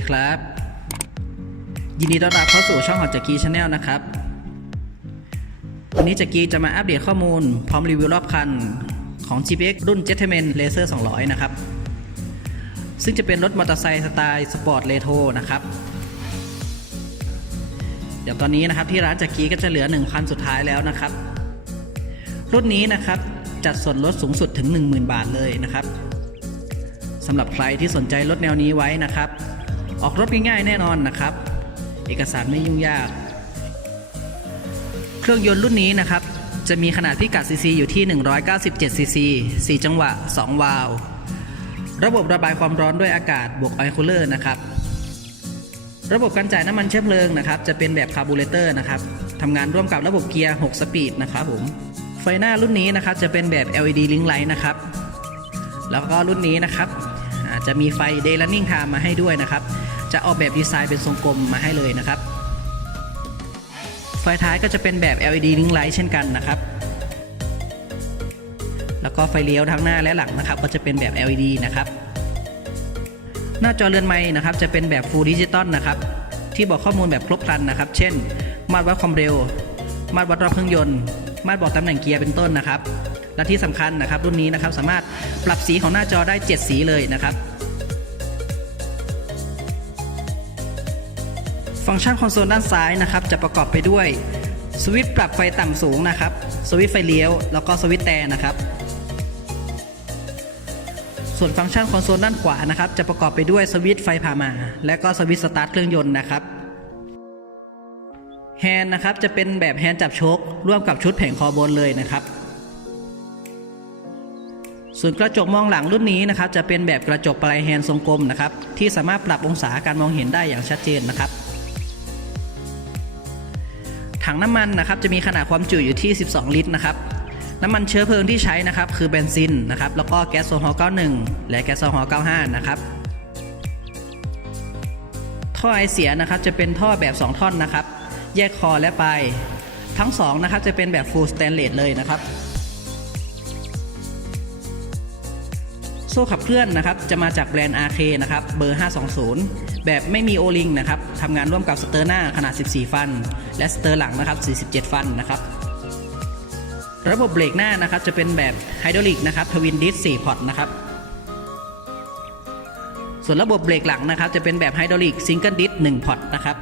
ดีครับ ยินดีต้อนรับเข้าสู่ช่องของจักรีชาแนลนะครับ วันนี้จักรีจะมาอัปเดตข้อมูล พร้อมรีวิวรอบคันของ GPX รุ่น Gentleman Racer 200 นะครับ ซึ่งจะเป็นรถมอเตอร์ไซค์สไตล์สปอร์ตเรโทรนะครับ เดี๋ยวตอนนี้นะครับที่ร้านจักรีก็จะเหลือ1คันสุดท้ายแล้วนะครับ รุ่นนี้นะครับจัดส่วนลดสูงสุดถึง 10,000 บาทเลยนะครับสำหรับใครที่สนใจรถแนวนี้ไว้นะครับ ออกรถง่ายๆแน่นอนนะครับ เอกสารไม่ยุ่งยาก เครื่องยนต์รุ่นนี้นะครับ จะมีขนาดพิกัดซีซีอยู่ที่ 197ซีซี4จังหวะ 2 วาล์วระบบระบายความร้อนด้วยอากาศบวกไอคูลเลอร์นะครับ ระบบการจ่ายน้ำมันเชื้อเพลิงนะครับ จะเป็นแบบคาร์บูเรเตอร์นะครับทำงานร่วมกับระบบเกียร์ 6 สปีดนะครับผม ไฟหน้ารุ่นนี้นะครับจะเป็นแบบ LED Ring Light นะครับ แล้วก็รุ่นนี้นะครับจะมีไฟ Day Running Time มาให้ด้วยนะครับ จะออกแบบดีไซน์เป็นทรงกลมมาให้เลยนะครับ ไฟท้ายก็จะเป็นแบบ LED Ring Light เช่นกันนะครับ แล้วก็ไฟเลี้ยวทั้งหน้าและหลังนะครับ ก็จะเป็นแบบ LED นะครับ หน้าจอเรือนไม้นะครับ จะเป็นแบบ Full Digital นะครับ ที่บอกข้อมูลแบบครบครันนะครับ เช่น มาตรวัดความเร็ว มาตรวัดรอบเครื่องยนต์ มาตรบอกตำแหน่งเกียร์เป็นต้นนะครับ และที่สำคัญนะครับ รุ่นนี้นะครับสามารถปรับสีของหน้าจอได้ 7 สีเลยนะครับ ฟังก์ชันคอนโซลด้านซ้ายนะครับจะประกอบไปด้วยสวิตช์ปรับไฟต่ำสูงนะครับสวิตช์ไฟเลี้ยว แล้วก็สวิตช์แต่นะครับ ส่วนฟังก์ชันคอนโซลด้านขวานะครับจะประกอบไปด้วยสวิตช์ไฟผ่ามา และก็สวิตช์สตาร์ทเครื่องยนต์นะครับแฮนด์นะครับจะเป็นแบบแฮนด์จับโชคร่วมกับชุดแผงคอบนเลยนะครับ ส่วนกระจกมองหลังรุ่นนี้นะครับจะเป็นแบบกระจกปลายแฮนด์ทรงกลมนะครับที่สามารถปรับองศาการมองเห็นได้อย่างชัดเจนนะครับ ถังน้ำมันนะครับจะมีขนาดความจุอยู่ที่ 12 ลิตรนะครับน้ำมันเชื้อเพลิงที่ใช้นะครับคือเบนซินนะครับแล้วก็แก๊สโซฮอล์91 และแก๊สโซฮอล์95 นะครับท่อไอเสียนะครับจะเป็นท่อแบบ 2 ท่อนนะครับ แยกคอและปลายทั้ง 2 นะครับจะเป็นแบบ full stainless เลยนะครับ โซ่ขับเคลื่อนนะครับจะมาจากแบรนด์ RK นะครับเบอร์ 520 แบบไม่มีโอลิงนะครับทำงานร่วมกับสเตอร์หน้าขนาด 14 ฟัน และสเตอร์หลังนะครับ 47 ฟันนะครับระบบเบรกหน้านะครับจะเป็นแบบไฮดรอลิกนะครับทวินดิส4พอร์ตนะครับส่วนระบบเบรกหลังนะครับจะเป็นแบบไฮดรอลิกซิงเกิลดิส1พอร์ตนะครับ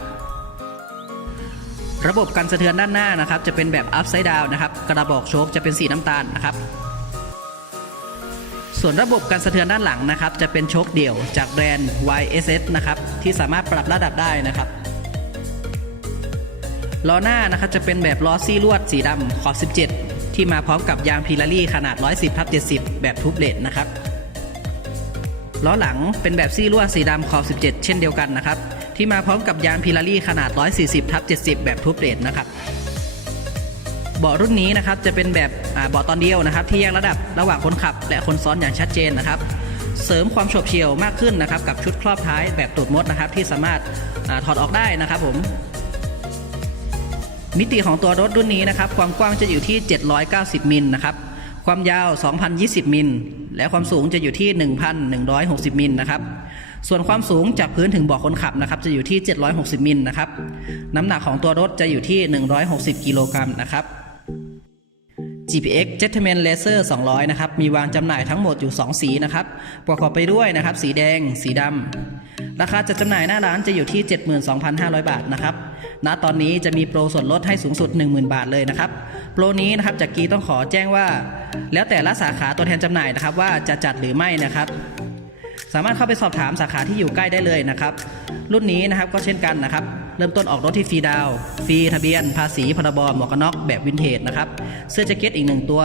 ระบบกันสะเทือนด้านหน้านะครับจะเป็นแบบ upside down นะครับกระบอกโชคจะเป็นสีน้ำตาลนะครับ ส่วนระบบการสะเทือนด้านหลังนะครับ จะเป็นโชคเดี่ยวจากแบรนด์ YSS นะครับ ที่สามารถปรับระดับได้นะครับล้อหน้านะครับจะเป็นแบบล้อซี่ลวดสีดำขอบ 17 ที่มาพร้อมกับยางพิลารี่ขนาด 110ทับ70 แบบทูบเลดนะครับล้อหลังเป็นแบบซี่ลวดสีดำขอบ 17 เช่นเดียวกันนะครับ ที่มาพร้อมกับยางพิลารี่ขนาด 140ทับ70 แบบทูบเลดนะครับ เบาะรุ่นนี้นะครับจะเป็นแบบเบาะตอนเดียวนะครับ ที่แยกระดับระหว่างคนขับ และคนซ้อนอย่างชัดเจนนะครับ เสริมความโฉบเฉี่ยวมากขึ้นนะครับ กับชุดครอบท้ายแบบตูดมดนะครับ ที่สามารถอถอดออกได้นะครับผมมิติของตัวรถรุ่นนี้นะครับความกว้างจะอยู่ที่ 790 มิลนะครับความยาว 2,020 มิล และความสูงจะอยู่ที่ 1,160 มิลนะครับ ส่วนความสูงจากพื้นถึงเบาะคนขับนะครับจะอยู่ที่ 760 มิลนะครับ น้ำหนักของตัวรถจะอยู่ที่ 160 กิโลกรัมนะครับ GPX Gentleman Racer 200 นะครับ มีวางจำหน่ายทั้งหมดอยู่ 2 สีนะครับ ประกอบไปด้วยนะครับ สีแดง สีดำ ราคาจัดจำหน่ายหน้าร้านจะอยู่ที่ 72,500 บาทนะครับ ณ ตอนนี้จะมีโปรส่วนลดให้สูงสุด 10,000 บาทเลยนะครับ โปรนี้นะครับจากกีต้องขอแจ้งว่า แล้วแต่ละสาขาตัวแทนจำหน่ายนะครับ ว่าจะจัดหรือไม่นะครับ สามารถเข้าไปสอบถามสาขาที่อยู่ใกล้ได้เลยนะครับ รุ่นนี้นะครับก็เช่นกันนะครับ เริ่มต้นออกรถที่ฟรีดาว ฟรีทะเบียน ภาษีพรบหมวกกันน็อกแบบวินเทจนะครับ เสื้อแจ็คเก็ตอีกหนึ่งตัว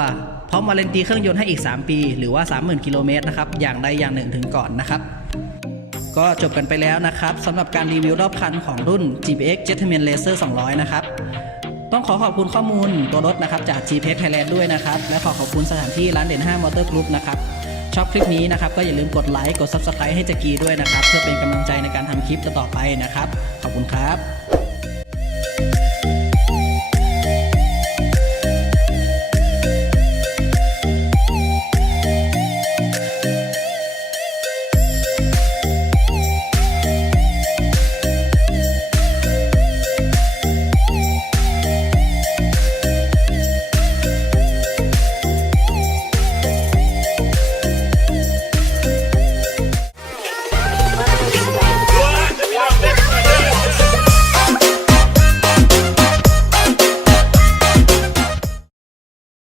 พร้อมวาเลนตีเครื่องยนต์ให้อีก 3 ปี หรือว่า 30,000 กิโลเมตรนะครับ อย่างใดอย่างหนึ่งถึงก่อนนะครับ ก็จบกันไปแล้วนะครับสำหรับการรีวิวรอบคันของรุ่น GPX Gentleman Racer 200 นะครับต้องขอขอบคุณข้อมูลตัวรถนะครับจาก GPX Thailand ด้วยนะครับ และขอขอบคุณสถานที่ร้านเด่น5 Motor Group นะครับ ชอบคลิปนี้นะครับก็อย่าลืมกดไลค์กด Subscribe ให้จักรีด้วยนะครับ เพื่อเป็นกำลังใจในการทำคลิปต่อไปนะครับ ขอบคุณครับ